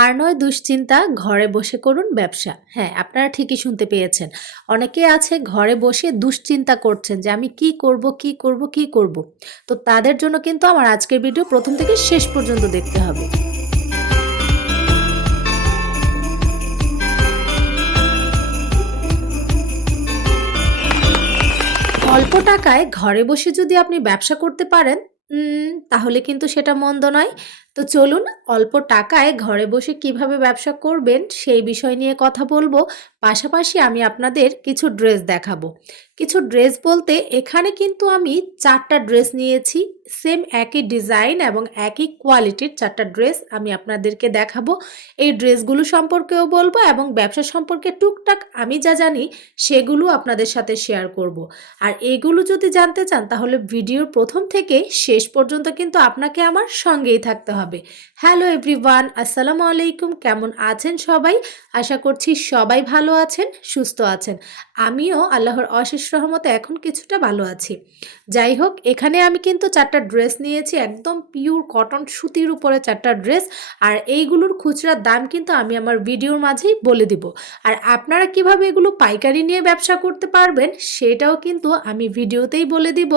আর নয় দুশ্চিন্তা, ঘরে বসে করুন ব্যবসা। হ্যাঁ, আপনারা ঠিকই শুনতে পেয়েছেন। অনেকে আছে ঘরে বসে দুশ্চিন্তা করছেন যে আমি কি করব, কি করব, কি করব? তো তাদের জন্য কিন্তু আমার আজকের ভিডিও ১ম থেকে শেষ পর্যন্ত দেখতে হবে। অল্প টাকায় ঘরে বসে যদি আপনি ব্যবসা করতে পারেন, তাহলে কিন্তু সেটা মন্দ নয়। তো চলুন অল্প টাকায় ঘরে বসে কিভাবে ব্যবসা করবেন সেই বিষয় নিয়ে কথা বলবো। পাশাপাশি আমি আপনাদের কিছু ড্রেস দেখাবো। কিছু ড্রেস বলতে এখানে কিন্তু আমি ৪ টা ড্রেস নিয়েছি। সেম একই ডিজাইন এবং একই কোয়ালিটির ৪ টা ড্রেস আমি আপনাদেরকে দেখাবো। এই ড্রেসগুলো সম্পর্কেও বলবো এবং ব্যবসা সম্পর্কে টুকটাক আমি যা জানি সেগুলো আপনাদের সাথে শেয়ার করব। আর এগুলো যদি জানতে চান তাহলে ভিডিওর ১ম থেকে শেষ পর্যন্ত কিন্তু আপনাকে আমার সঙ্গেই থাকতে হবে। হ্যালো এভরিওয়ান, আসসালামু আলাইকুম। কেমন আছেন সবাই? আশা করছি সবাই ভালো আছেন, সুস্থ আছেন। আমিও আল্লাহর অশেষ রহমতে এখন কিছুটা ভালো আছি। যাই হোক, এখানে আমি কিন্তু ৪ টা ড্রেস নিয়েছি, একদম পিওর কটন সুতির উপরে ৪ টা ড্রেস। আর এইগুলোর খুচরা দাম কিন্তু আমি আমার ভিডিওর মাঝেই বলে দিব। আর আপনারা কিভাবে এগুলো পাইকারি নিয়ে ব্যবসা করতে পারবেন সেটাও কিন্তু আমি ভিডিওতেই বলে দিব।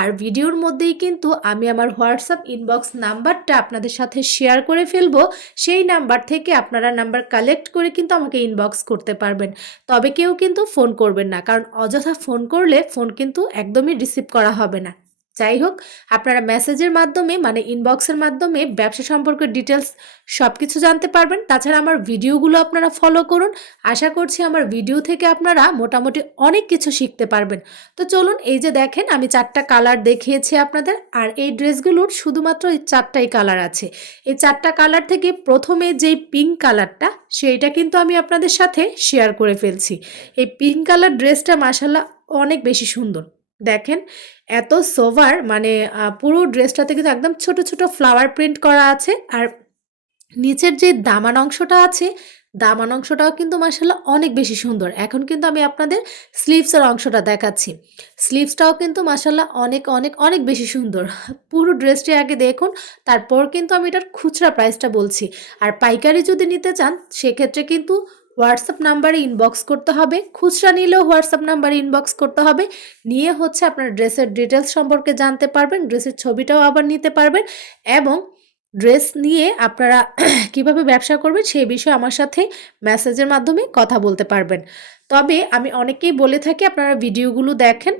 আর ভিডিওর মধ্যেই কিন্তু আমি আমার হোয়াটসঅ্যাপ ইনবক্স নাম্বারটা আপনাদের সাথে শেয়ার করে ফেলবো। সেই নাম্বার থেকে আপনারা নাম্বার কালেক্ট করে কিন্তু আমাকে ইনবক্স করতে পারবেন। তবে কেউ কিন্তু ফোন করবেন না, কারণ অযথা ফোন করলে ফোন কিন্তু একদমই রিসিভ করা হবে না। যাই হোক, আপনারা মেসেজের মাধ্যমে মানে ইনবক্সের মাধ্যমে ব্যবসা সম্পর্কে ডিটেলস সব কিছু জানতে পারবেন। তাছাড়া আমার ভিডিওগুলো আপনারা ফলো করুন। আশা করছি আমার ভিডিও থেকে আপনারা মোটামুটি অনেক কিছু শিখতে পারবেন। তো চলুন, এই যে দেখেন আমি ৪ টা কালার দেখিয়েছি আপনাদের। আর এই ড্রেসগুলোর শুধুমাত্র এই ৪ টাই কালার আছে। এই ৪ টা কালার থেকে প্রথমে যেই পিঙ্ক কালারটা সেইটা কিন্তু আমি আপনাদের সাথে শেয়ার করে ফেলছি। এই পিঙ্ক কালার ড্রেসটা মাশাআল্লাহ অনেক বেশি সুন্দর। দেখেন এত সোভার, মানে পুরো ড্রেসটাতে কিন্তু একদম ছোট, ছোট ফ্লাওয়ার প্রিন্ট করা আছে। আর নিচের যে দামান অংশটা আছে, দামান অংশটাও কিন্তু মাশাআল্লাহ অনেক বেশি সুন্দর। এখন কিন্তু আমি আপনাদের স্লিভসের অংশটা দেখাচ্ছি। স্লিভসটাও কিন্তু মাশাআল্লাহ অনেক, অনেক, অনেক বেশি সুন্দর। পুরো ড্রেসটি আগে দেখুন, তারপর কিন্তু আমি এটার খুচরা প্রাইসটা বলছি। আর পাইকারি যদি নিতে চান সেক্ষেত্রে কিন্তু হোয়াটসঅ্যাপ নাম্বারে ইনবক্স করতে হবে। খুচরা নিলেও হোয়াটসঅ্যাপ নাম্বারে ইনবক্স করতে হবে। নিয়ে হচ্ছে আপনার ড্রেসের ডিটেইলস সম্পর্কে জানতে পারবেন। ড্রেসের ছবিটাও আবার নিতে পারবেন এবং ড্রেস নিয়ে আপনারা কিভাবে ব্যবসা করবেন সেই বিষয়ে আমার সাথে মেসেজের মাধ্যমে কথা বলতে পারবেন। তবে আমি অনেককেই বলে থাকি আপনারা ভিডিওগুলো দেখেন।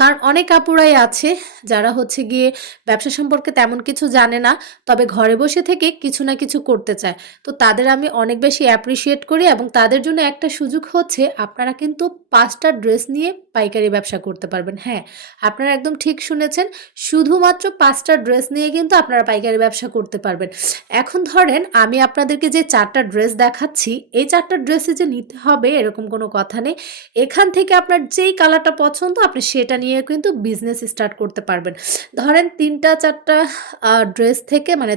কারণ অনেক আপুরাই আছে যারা হচ্ছে গিয়ে ব্যবসা সম্পর্কে তেমন কিছু জানে না, তবে ঘরে বসে থেকে কিছু না কিছু করতে চায়। তো তাদের আমি অনেক বেশি অ্যাপ্রিশিয়েট করি এবং তাদের জন্য একটা সুযোগ হচ্ছে আপনারা কিন্তু ৫ টা ড্রেস নিয়ে পাইকারি ব্যবসা করতে পারবেন। হ্যাঁ, আপনারা একদম ঠিক শুনেছেন। শুধুমাত্র ৫ টা ড্রেস নিয়ে কিন্তু আপনারা পাইকারি ব্যবসা করতে পারবেন। এখন ধরেন আমি আপনাদেরকে যে ৪ টা ড্রেস দেখাচ্ছি, এই ৪ টা ড্রেসই যে নিতে হবে এরকম কোনো কথা নেই। এখান থেকে আপনার যেই কালারটা পছন্দ আপনি সেটা নিয়ে কিন্তু বিজনেস স্টার্ট করতে পারবেন। ধরেন ৩ টা ৪ টা ড্রেস থেকে মানে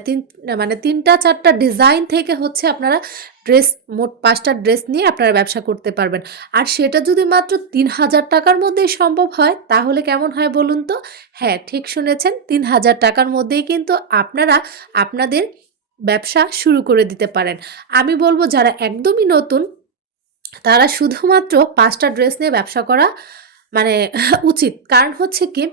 ৩ টা ৪ টা ডিজাইন থেকে হচ্ছে আপনারা ড্রেস মোট ৫ টা ড্রেস নিয়ে আপনারা ব্যবসা করতে পারবেন। আর সেটা যদি মাত্র ৳৩,০০০ মধ্যেই সম্ভব হয় তাহলে কেমন হয় বলুন তো? হ্যাঁ, ঠিক শুনেছেন, ৳৩,০০০ মধ্যেই কিন্তু আপনারা আপনাদের ব্যবসা শুরু করে দিতে পারেন। আমি বলব যারা একদমই নতুন তারা শুধুমাত্র ৫ টা ড্রেস নিয়ে ব্যবসা করা মানে উচিত। কারণ হচ্ছে কি,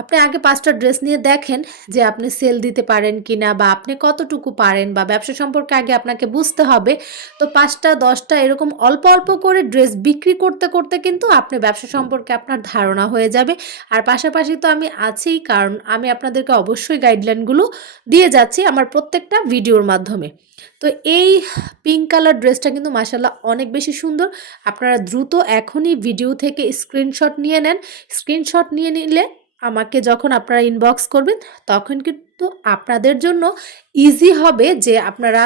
আপনি আগে ৫ টা ড্রেস নিয়ে দেখেন যে আপনি সেল দিতে পারেন কিনা বা আপনি কতটুকু পারেন বা ব্যবসা সম্পর্কে আগে আপনাকে বুঝতে হবে। তো ৫ টা ১০ টা এরকম অল্প, অল্প করে ড্রেস বিক্রি করতে, করতে কিন্তু আপনি ব্যবসা সম্পর্কে আপনার ধারণা হয়ে যাবে। আর পাশাপাশি তো আমি আছিই, কারণ আমি আপনাদেরকে অবশ্যই গাইডলাইনগুলো দিয়ে যাচ্ছি আমার প্রত্যেকটা ভিডিওর মাধ্যমে। তো এই পিঙ্ক কালার ড্রেসটা কিন্তু মাশাআল্লাহ অনেক বেশি সুন্দর। আপনারা দ্রুত এখনই ভিডিও থেকে স্ক্রিনশট নিয়ে নেন। স্ক্রিনশট নিয়ে নিলে আমাকে যখন আপনারা ইনবক্স করবেন তখন কিন্তু আপনাদের জন্য ইজি হবে যে আপনারা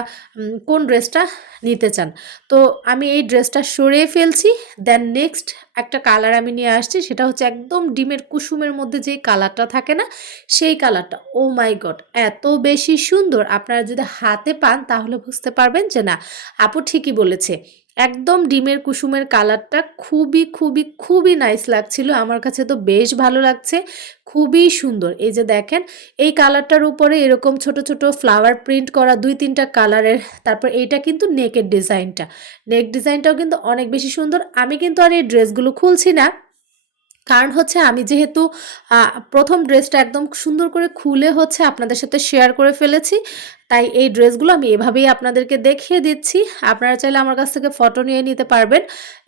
কোন ড্রেসটা নিতে চান। তো আমি এই ড্রেসটা সরিয়ে ফেলছি। দেন নেক্সট একটা কালার আমি নিয়ে আসছি, সেটা হচ্ছে একদম ডিমের কুসুমের মধ্যে যেই কালারটা থাকে না, সেই কালারটা। ওহ মাই গড! এত বেশি সুন্দর! আপনারা যদি হাতে পান তাহলে বুঝতে পারবেন যে না, আপু ঠিকই বলেছে। একদম ডিমের কুসুমের কালারটা খুবই, খুবই, খুবই নাইস লাগছিল। আমার কাছে তো বেশ ভালো লাগছে। খুবই সুন্দর। এই যে দেখেন, এই কালারটার উপরে এরকম ছোট, ছোট ফ্লাওয়ার প্রিন্ট করা ২-৩ টা কালারের। তারপর এইটা কিন্তু নেকের ডিজাইনটা। নেক ডিজাইনটাও কিন্তু অনেক বেশি সুন্দর। আমি কিন্তু আর এই ড্রেসগুলো খুলছি না। কারণ হচ্ছে আমি যেহেতু ১ম ড্রেসটা একদম সুন্দর করে খুলে হচ্ছে আপনাদের সাথে শেয়ার করে ফেলেছি। তাই এই ড্রেসগুলো আমি এভাবেই আপনাদেরকে দেখিয়ে দিচ্ছি। আপনারা চাইলে আমার কাছ থেকে ফটো নিয়ে নিতে পারবেন।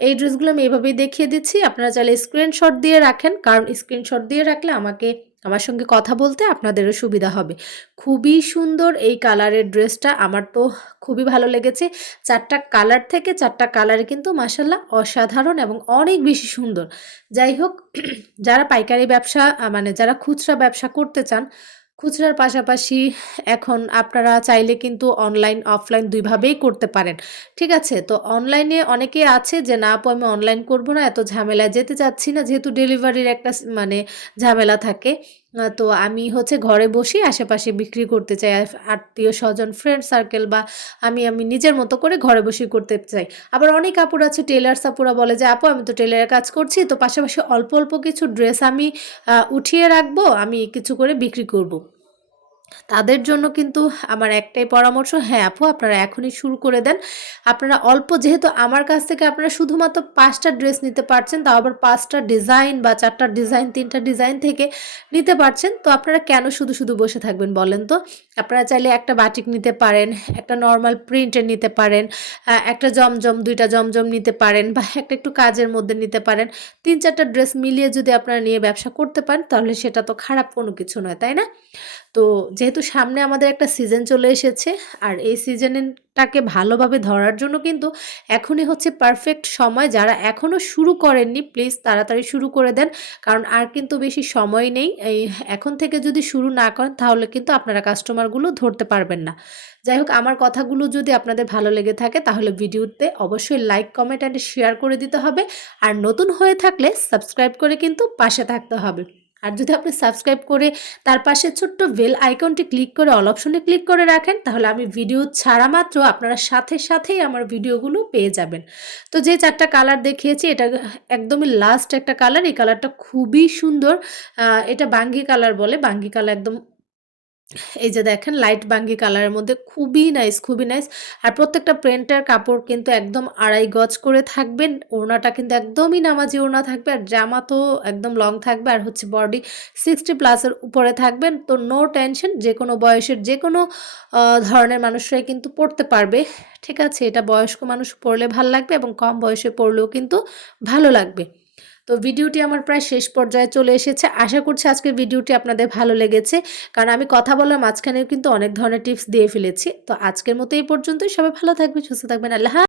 এই ড্রেসগুলো আমি এভাবেই দেখিয়ে দিচ্ছি। আপনারা চাইলে স্ক্রিনশট দিয়ে রাখেন। কারণ স্ক্রিনশট দিয়ে রাখলে আমার সঙ্গে কথা বলতে আপনাদেরও সুবিধা হবে। খুবই সুন্দর এই কালারের ড্রেসটা। আমার তো খুবই ভালো লেগেছে। ৪ টা কালার থেকে ৪ টা কালারই কিন্তু মাশাআল্লাহ অসাধারণ এবং অনেক বেশি সুন্দর। যাই হোক, যারা পাইকারি ব্যবসা মানে যারা খুচরা ব্যবসা করতে চান, খুচরার পাশাপাশি এখন আপনারা চাইলে কিন্তু অনলাইন, অফলাইন ২ ভাবেই করতে পারেন। ঠিক আছে? তো অনলাইনে অনেকেই আছে যে, "না আপু আমি অনলাইন করব না, এত ঝামেলায় যেতে চাচ্ছি না।" যেহেতু ডেলিভারির একটা মানে ঝামেলা থাকে। তো আমি হচ্ছে ঘরে বসেই আশেপাশে বিক্রি করতে চাই। আত্মীয়স্বজন, ফ্রেন্ড সার্কেল বা আমি নিজের মতো করে ঘরে বসেই করতে চাই। আবার অনেক আপুরা আছে, টেলার্স আপুরা বলে যে, "আপু আমি তো টেলারের কাজ করছি, তো পাশাপাশি অল্প, অল্প কিছু ড্রেস আমি উঠিয়ে রাখবো, আমি কিছু করে বিক্রি করব।" তাদের জন্য কিন্তু আমার একটাই পরামর্শ, হ্যাঁ আপু আপনারা এখনই শুরু করে দেন। আপনারা অল্প, যেহেতু আমার কাছ থেকে আপনারা শুধুমাত্র ৫ টা ড্রেস নিতে পারছেন, তাও আবার ৫ টা ডিজাইন বা ৪ টা ডিজাইন, ৩ টা ডিজাইন থেকে নিতে পারছেন। তো আপনারা কেন শুধু, শুধু বসে থাকবেন বলেন তো? আপনারা চাইলে একটা বাটিক নিতে পারেন, একটা নরমাল প্রিন্টের নিতে পারেন, একটা জমজম, ২ টা জমজম নিতে পারেন বা একটা একটু কাজের মধ্যে নিতে পারেন। ৩-৪ টা ড্রেস মিলিয়ে যদি আপনারা নিয়ে ব্যবসা করতে পারেন, তাহলে সেটা তো খারাপ কোনো কিছু নয়, তাই না? তো যেহেতু সামনে আমাদের একটা সিজন চলে এসেছে, আর এই সিজনটাকে ভালোভাবে ধরার জন্য কিন্তু এখনই হচ্ছে পারফেক্ট সময়। যারা এখনও শুরু করেননি প্লিজ তাড়াতাড়ি শুরু করে দেন। কারণ আর কিন্তু বেশি সময় নেই। এই এখন থেকে যদি শুরু না করেন তাহলে কিন্তু আপনারা কাস্টমারগুলো ধরতে পারবেন না। যাই হোক, আমার কথাগুলো যদি আপনাদের ভালো লেগে থাকে তাহলে ভিডিওতে অবশ্যই লাইক, কমেন্ট অ্যান্ড শেয়ার করে দিতে হবে। আর নতুন হয়ে থাকলে সাবস্ক্রাইব করে কিন্তু পাশে থাকতে হবে। আর যদি আপনি সাবস্ক্রাইব করে তার পাশে ছোট্ট বেল আইকনটি ক্লিক করে অল অপশনে ক্লিক করে রাখেন, তাহলে আমি ভিডিও ছাড়া মাত্র আপনারা সাথে সাথেই আমার ভিডিওগুলো পেয়ে যাবেন। তো যে ৪ টা কালার দেখিয়েছি, এটা একদমই লাস্ট একটা কালার। এই কালারটা খুবই সুন্দর। এটা বাঙ্গি কালার বলে। বাঙ্গি কালার একদম, এই যে দেখেন লাইট বাঙ্গি কালারের মধ্যে খুবই নাইস, খুবই নাইস। আর প্রত্যেকটা প্রিন্টের কাপড় কিন্তু একদম ২.৫ গজ করে থাকবে। ওড়নাটা কিন্তু একদমই নামাজি ওড়না থাকবে। আর জামা তো একদম লং থাকবে। আর হচ্ছে বডি 60 প্লাস এর উপরে থাকবেন। তো নো টেনশন, যেকোনো বয়সের যেকোনো ধরনের মানুষরাই কিন্তু পড়তে পারবে। ঠিক আছে? এটা বয়স্ক মানুষ পড়লে ভাল লাগবে এবং কম বয়সে পড়লেও কিন্তু ভালো লাগবে। তো ভিডিওটি আমার প্রায় শেষ পর্যায়ে চলে এসেছে। আশা করছি আজকের ভিডিওটি আপনাদের ভালো লেগেছে। কারণ আমি কথা বলার মাঝখানেও কিন্তু অনেক ধরনের টিপস দিয়ে ফেলেছি। তো আজকের মতো এই পর্যন্তই। সবাই ভালো থাকবেন, সুস্থ থাকবেন। আল্লাহ